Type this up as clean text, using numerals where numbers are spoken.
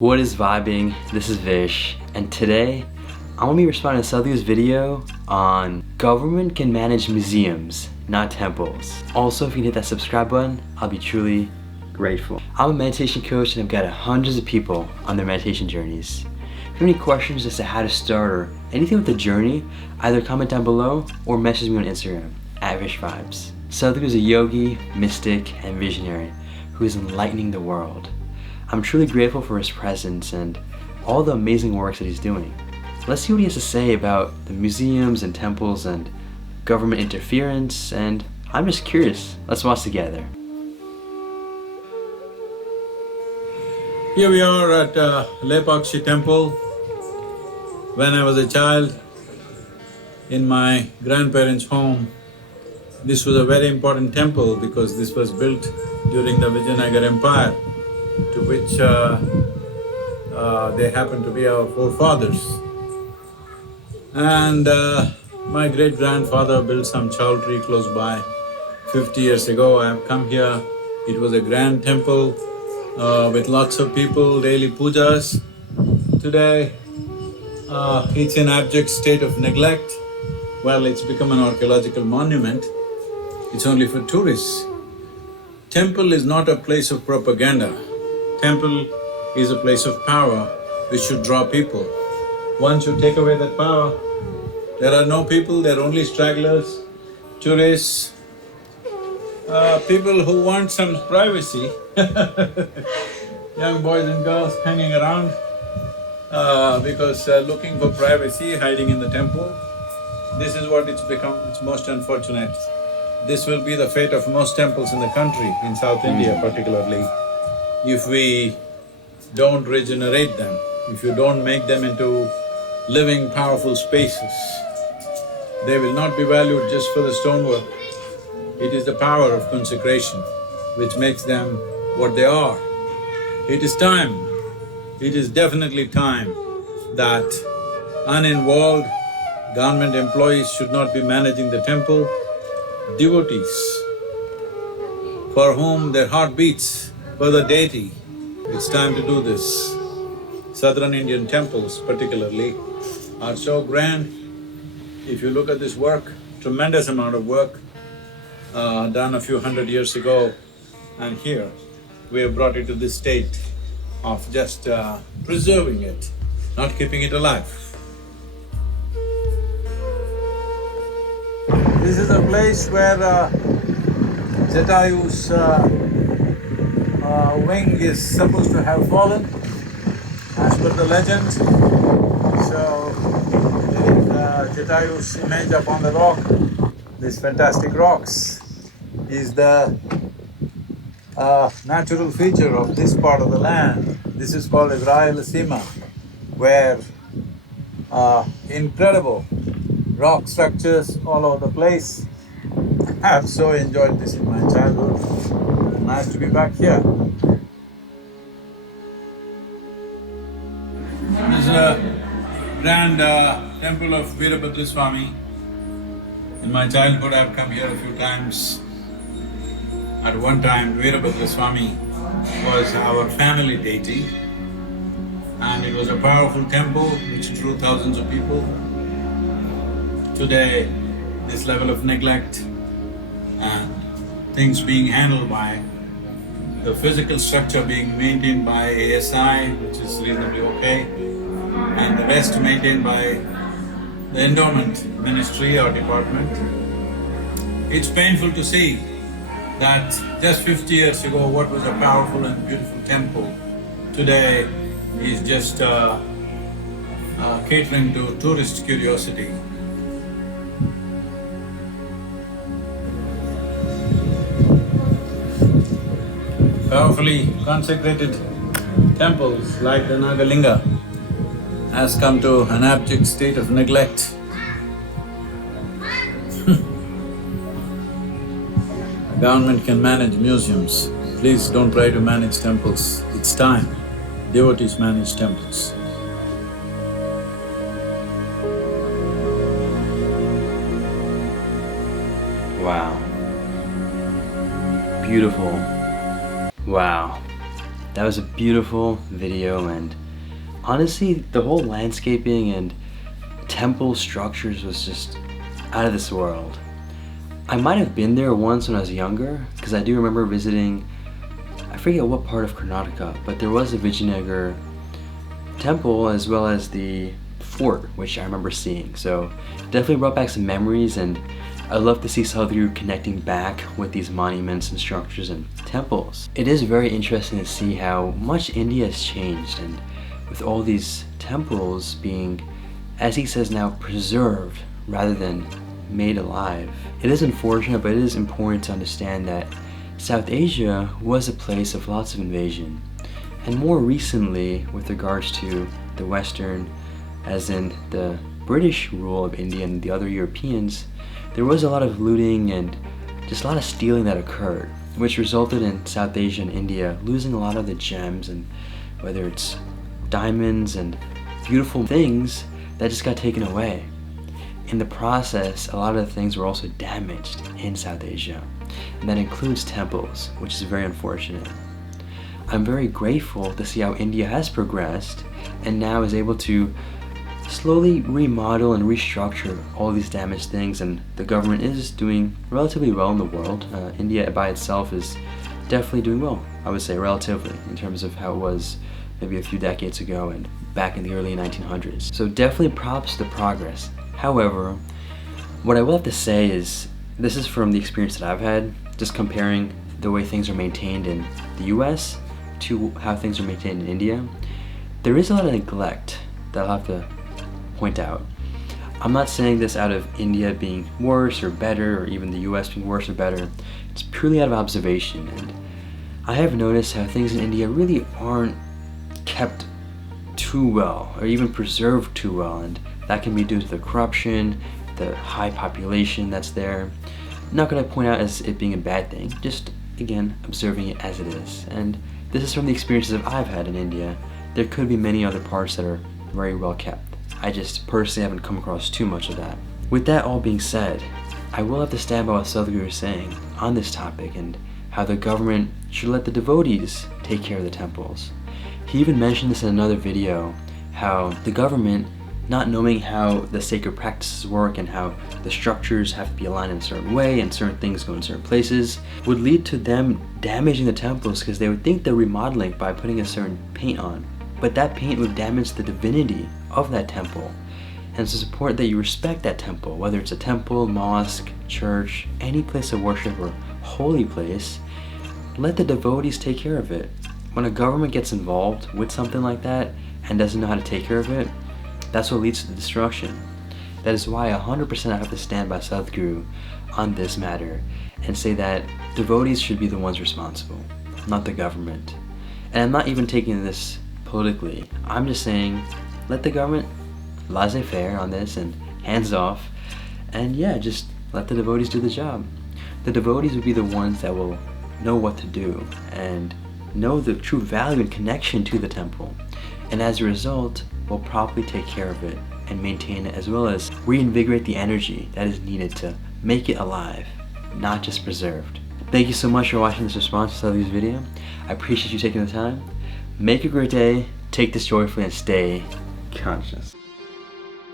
What is vibing? This is Vish, and today I'm gonna be responding to Sadhguru's video on government can manage museums, not temples. Also, if you can hit that subscribe button, I'll be truly grateful. I'm a meditation coach and I've got hundreds of people on their meditation journeys. If you have any questions as to how to start or anything with the journey, either comment down below or message me on Instagram @VishVibes. Sadhguru is a yogi, mystic, and visionary who is enlightening the world. I'm truly grateful for his presence and all the amazing works that he's doing. Let's see what he has to say about the museums and temples and government interference, and I'm just curious. Let's watch together. Here we are at Lepakshi temple. When I was a child, in my grandparents' home, this was a very important temple because this was built during the Vijayanagar Empire, to which they happen to be our forefathers. And my great-grandfather built some chowdhury close by. 50 years ago, I have come here. It was a grand temple with lots of people, daily pujas. Today, it's in abject state of neglect. Well, it's become an archaeological monument. It's only for tourists. Temple is not a place of propaganda. Temple is a place of power which should draw people. Once you take away that power, there are no people, there are only stragglers, tourists, people who want some privacy young boys and girls hanging around because looking for privacy, hiding in the temple. This is what it's become. It's most unfortunate. This will be the fate of most temples in the country, in South India particularly. If we don't regenerate them, if you don't make them into living, powerful spaces, they will not be valued just for the stonework. It is the power of consecration which makes them what they are. It is time, it is definitely time that uninvolved government employees should not be managing the temple. Devotees, for whom their heart beats for the deity, it's time to do this. Southern Indian temples particularly are so grand. If you look at this work, tremendous amount of work done a few hundred years ago, and here we have brought it to this state of just preserving it, not keeping it alive. This is a place where Jatayu's wing is supposed to have fallen, as per the legend. So, there is Jatayu's image upon the rock. These fantastic rocks is the natural feature of this part of the land. This is called as Rayalaseema, where incredible rock structures all over the place. I have so enjoyed this in my childhood. Nice to be back here. This is a grand temple of Veerabhadra Swami. In my childhood, I've come here a few times. At one time, Veerabhadra Swami was our family deity, and it was a powerful temple which drew thousands of people. Today, this level of neglect and things being handled by the physical structure being maintained by ASI, which is reasonably okay, and the rest maintained by the endowment ministry or department. It's painful to see that just 50 years ago what was a powerful and beautiful temple today is just catering to tourist curiosity. Powerfully consecrated temples like the Nagalinga has come to an abject state of neglect. Government can manage museums. Please don't try to manage temples. It's time. Devotees manage temples. Wow. Beautiful. Wow. That was a beautiful video, and honestly, the whole landscaping and temple structures was just out of this world. I might have been there once when I was younger, because I do remember visiting, I forget what part of Karnataka, but there was a Vijayanagar temple as well as the fort, which I remember seeing. So definitely brought back some memories, and I love to see Sadhguru connecting back with these monuments and structures and temples. It is very interesting to see how much India has changed, and with all these temples being, as he says now, preserved rather than made alive. It is unfortunate, but it is important to understand that South Asia was a place of lots of invasion. And more recently, with regards to the Western, as in the British rule of India and the other Europeans, there was a lot of looting and just a lot of stealing that occurred, which resulted in South Asia and India losing a lot of the gems, and whether it's diamonds and beautiful things that just got taken away. In the process, a lot of the things were also damaged in South Asia, and that includes temples, which is very unfortunate. I'm very grateful to see how India has progressed and now is able to slowly remodel and restructure all these damaged things, and the government is doing relatively well in the world. India by itself is definitely doing well, I would say, relatively, in terms of how it was maybe a few decades ago and back in the early 1900s. So definitely props to the progress. However, what I will have to say is, this is from the experience that I've had, just comparing the way things are maintained in the US to how things are maintained in India. There is a lot of neglect that I'll have to point out. I'm not saying this out of India being worse or better, or even the US being worse or better. It's purely out of observation, and I have noticed how things in India really aren't kept too well, or even preserved too well, and that can be due to the corruption, the high population that's there. I'm not going to point out as it being a bad thing, just again observing it as it is. And this is from the experiences that I've had in India. There could be many other parts that are very well kept. I just personally haven't come across too much of that. With that all being said, I will have to stand by what Sadhguru is saying on this topic, and how the government should let the devotees take care of the temples. He even mentioned this in another video, how the government, not knowing how the sacred practices work and how the structures have to be aligned in a certain way and certain things go in certain places, would lead to them damaging the temples, because they would think they're remodeling by putting a certain paint on, but that paint would damage the divinity of that temple. And it's important that you respect that temple, whether it's a temple, mosque, church, any place of worship or holy place. Let the devotees take care of it. When a government gets involved with something like that and doesn't know how to take care of it, that's what leads to the destruction. That is why 100% I have to stand by Sadhguru on this matter and say that devotees should be the ones responsible, not the government. And I'm not even taking this politically. I'm just saying, let the government laissez-faire on this and hands off, and yeah, just let the devotees do the job. The devotees will be the ones that will know what to do and know the true value and connection to the temple, and as a result will properly take care of it and maintain it, as well as reinvigorate the energy that is needed to make it alive, not just preserved. Thank you so much for watching this response to Sadhguru's video. I appreciate you taking the time. Make a great day, take this joyfully, and stay conscious.